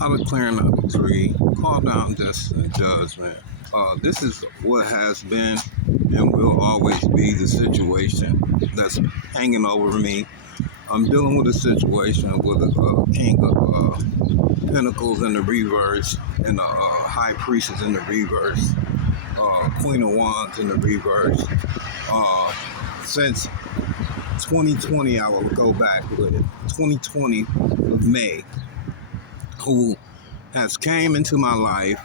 Out of clearing number three, call down justice and judgment. This is what has been and will always be the situation that's hanging over me. I'm dealing with a situation with a king of pentacles in the reverse and a high priestess in the reverse, queen of wands in the reverse. Since 2020, I will go back with it. 2020 of May, who has came into my life,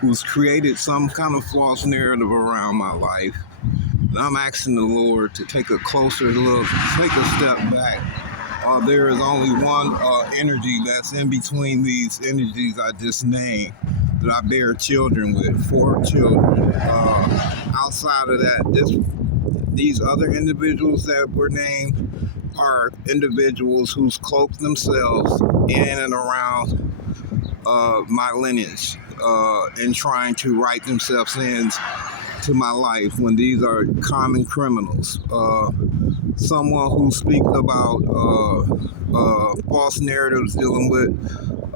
who's created some kind of false narrative around my life. And I'm asking the Lord to take a closer look, take a step back. There is only one energy that's in between these energies I just named that I bear children with, 4 children. Outside of that, these other individuals that were named are individuals who's cloaked themselves in and around my lineage and trying to write themselves in to my life when these are common criminals. Someone who speaks about false narratives dealing with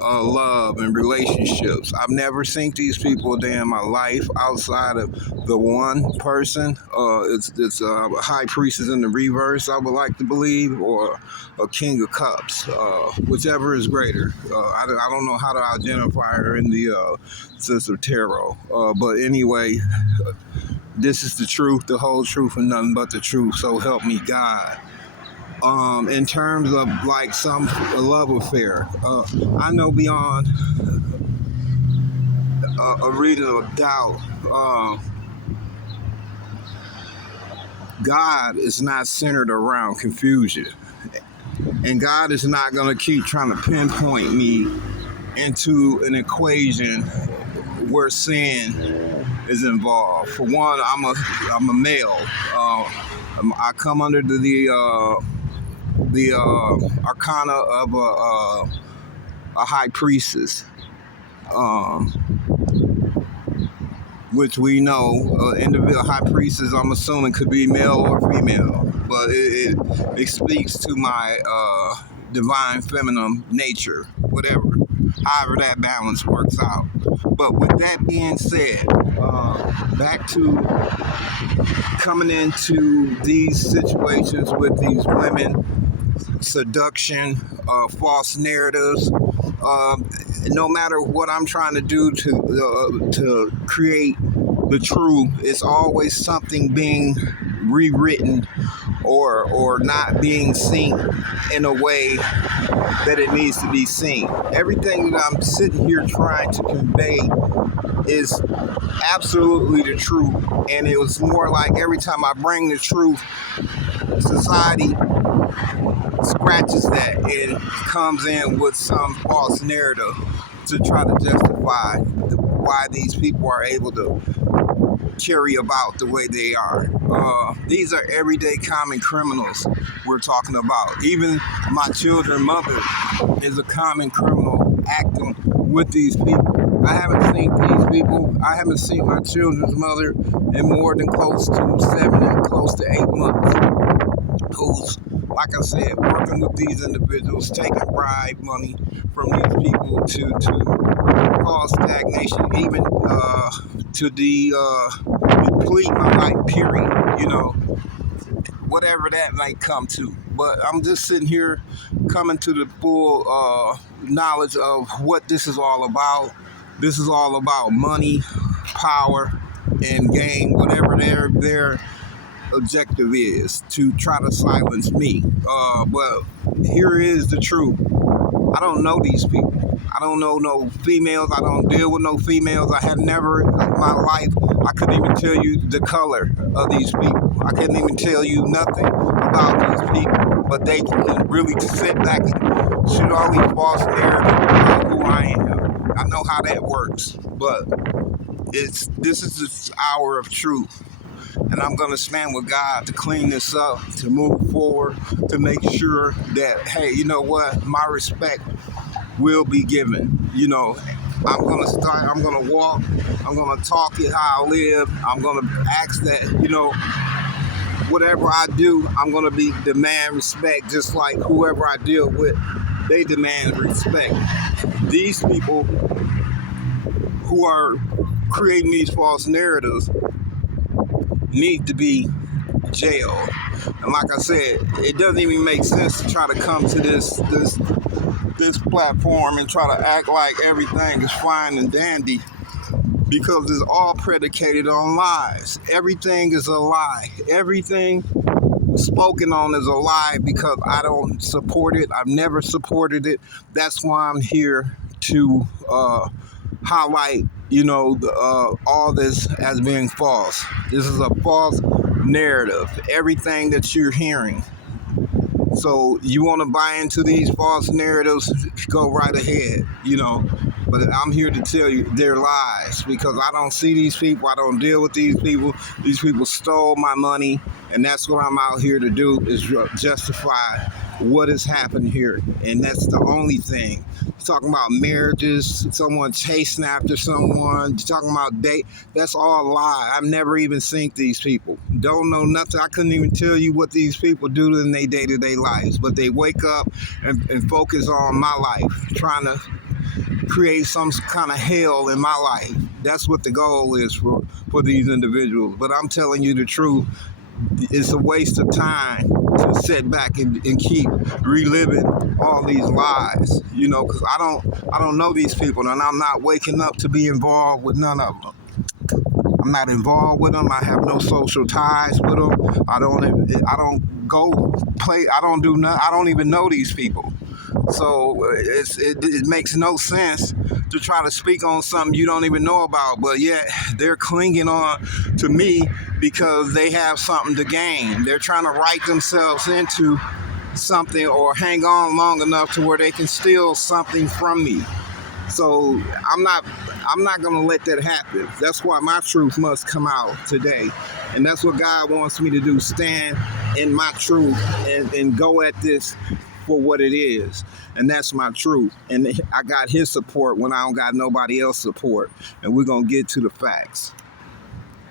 love and relationships. I've never seen these people a day in my life outside of the one person. It's a high priestess in the reverse, I would like to believe, or a king of cups, whichever is greater. I don't know how to identify her in the Sister Tarot. But anyway, this is the truth, the whole truth, and nothing but the truth. So help me God. In terms of like some love affair, I know beyond a reading of doubt, God is not centered around confusion. And God is not going to keep trying to pinpoint me into an equation where sin is involved. For one, I'm a male. I come under the arcana of a high priestess, which we know individual high priestess, I'm assuming, could be male or female, but it speaks to my divine feminine nature, whatever, however that balance works out. But with that being said, back to coming into these situations with these women, seduction, false narratives. No matter what I'm trying to do to create the truth, it's always something being rewritten or not being seen in a way that it needs to be seen. Everything that I'm sitting here trying to convey is absolutely the truth, and it was more like every time I bring the truth, society scratches that and comes in with some false narrative to try to justify why these people are able to carry about the way they are. These are everyday common criminals we're talking about. Even my children's mother is a common criminal acting with these people. I haven't seen these people. I haven't seen my children's mother in more than close to 7 and close to 8 months. Who's, like I said, working with these individuals, taking bribe money from these people to cause stagnation, even to deplete my life, period. Whatever that might come to. But I'm just sitting here coming to the full knowledge of what this is all about. This is all about money, power, and gain, whatever their objective is to try to silence me. But here is the truth. I don't know these people. I don't know no females. I don't deal with no females. I have never in my life, I couldn't even tell you the color of these people. I couldn't even tell you nothing about these people. But they can really sit back and shoot all these false narratives about who I am. I know how that works. But this is the hour of truth. And I'm going to stand with God to clean this up, to move forward, to make sure that, hey, you know what, my respect will be given. I'm going to walk, I'm going to talk it how I live. I'm going to ask that, whatever I do, I'm going to demand respect just like whoever I deal with they demand respect. These people who are creating these false narratives need to be jailed. And like I said, it doesn't even make sense to try to come to this platform and try to act like everything is fine and dandy, because it's all predicated on lies. Everything is a lie. Everything spoken on is a lie because I don't support it. I've never supported it. That's why I'm here to highlight, all this as being false. This is a false narrative. Everything that you're hearing. So you want to buy into these false narratives, go right ahead, But I'm here to tell you they're lies, because I don't see these people. I don't deal with these people. These people stole my money, and that's what I'm out here to do, is justify what has happened here. And that's the only thing. Talking about marriages, someone chasing after someone, talking about date, that's all a lie. I've never even seen these people. Don't know nothing. I couldn't even tell you what these people do in their day-to-day lives. But they wake up and focus on my life, trying to create some kind of hell in my life. That's what the goal is for these individuals. But I'm telling you the truth. It's a waste of time to sit back and keep reliving all these lies, because I don't know these people, and I'm not waking up to be involved with none of them. I'm not involved with them. I have no social ties with them. I don't go play. I don't do nothing. I don't even know these people. So it makes no sense to try to speak on something you don't even know about, but yet they're clinging on to me because they have something to gain. They're trying to write themselves into something or hang on long enough to where they can steal something from me. So I'm not going to let that happen. That's why my truth must come out today. And that's what God wants me to do, stand in my truth and go at this for what it is. And that's my truth. And I got his support when I don't got nobody else's support. And we're going to get to the facts.